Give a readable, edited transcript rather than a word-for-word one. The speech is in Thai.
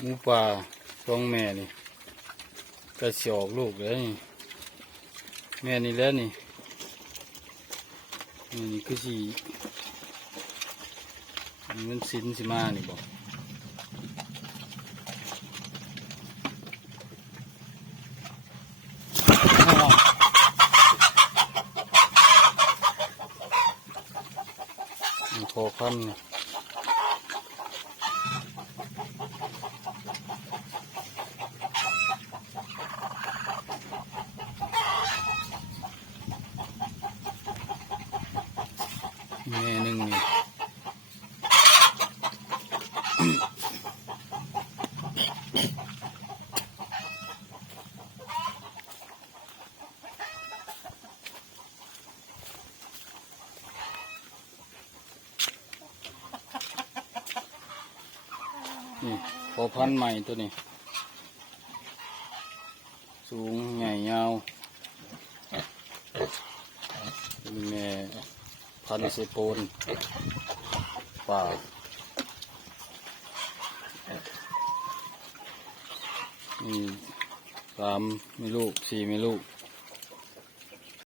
หมูป่าสองแม่นี่ก็สิออกลูกเลยนี่แม่นี่แล้วนี่นี่คือสิมันสินสิมานี่บอกพอพันธุ์แม่หนึ่งนี่นี่พอพันธุ์ใหม่ตัวนี้สูงใหญ่ยาวแม่พันธุ์เซโปนป่า3 มีลูก 4 มีลูก